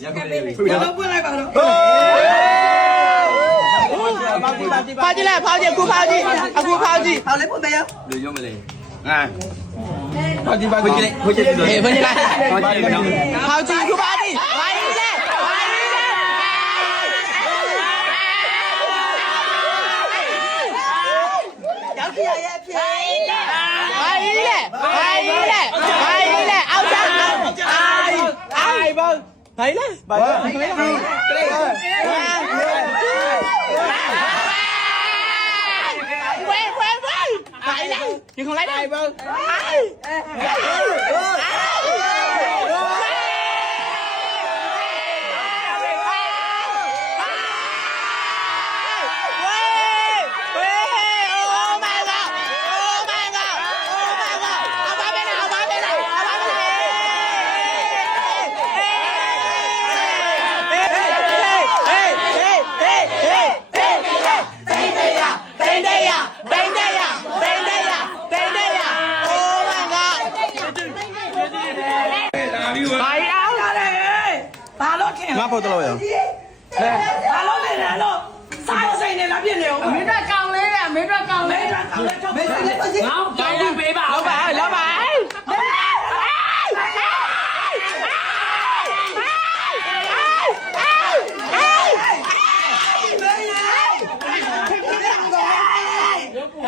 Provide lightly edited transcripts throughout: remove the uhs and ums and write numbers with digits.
ပွင့်လိုက်ပါတော့ဖောက်ကြည့်လိုက်ဖောက်ကြည့်အခုဖောက်ကြည့်အခုဖောက်ကြည့် ဖောက်လေးပွင့်ပေးရော လူရုံးမလဲ ဖောက်ကြည့်ဖောက်ကြည့်ဖောက်ကြည့်ဖောက်ကြည့်ဖောက်ကြည့်ဖောက်ကြည့်အခုဖောက်ကြည့်ဝိုင်းလေဝိုင်းလေရောက်ကြရဲ့အဖြစ် ဝိုင်းလေဝိုင်းလေဝိုင်းလေအောက်ကြအိုင်ဘောဘိုင်လေဘိုင်လေကလေး你看来的，ငါပေါ့တော့ရောဘာလို့လဲလို့စားစိတ်နဲ့လာပြည့်နေအောင် မင်းတို့ကောင်းလေးနဲ့မင်းတို့ကောင်းလေး မေးတယ်ပါစီ ငါ့ကိုကောင်းပေးပါ 老板，老板。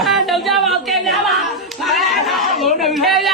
啊，都叫我给他吧，来，我们这边呀。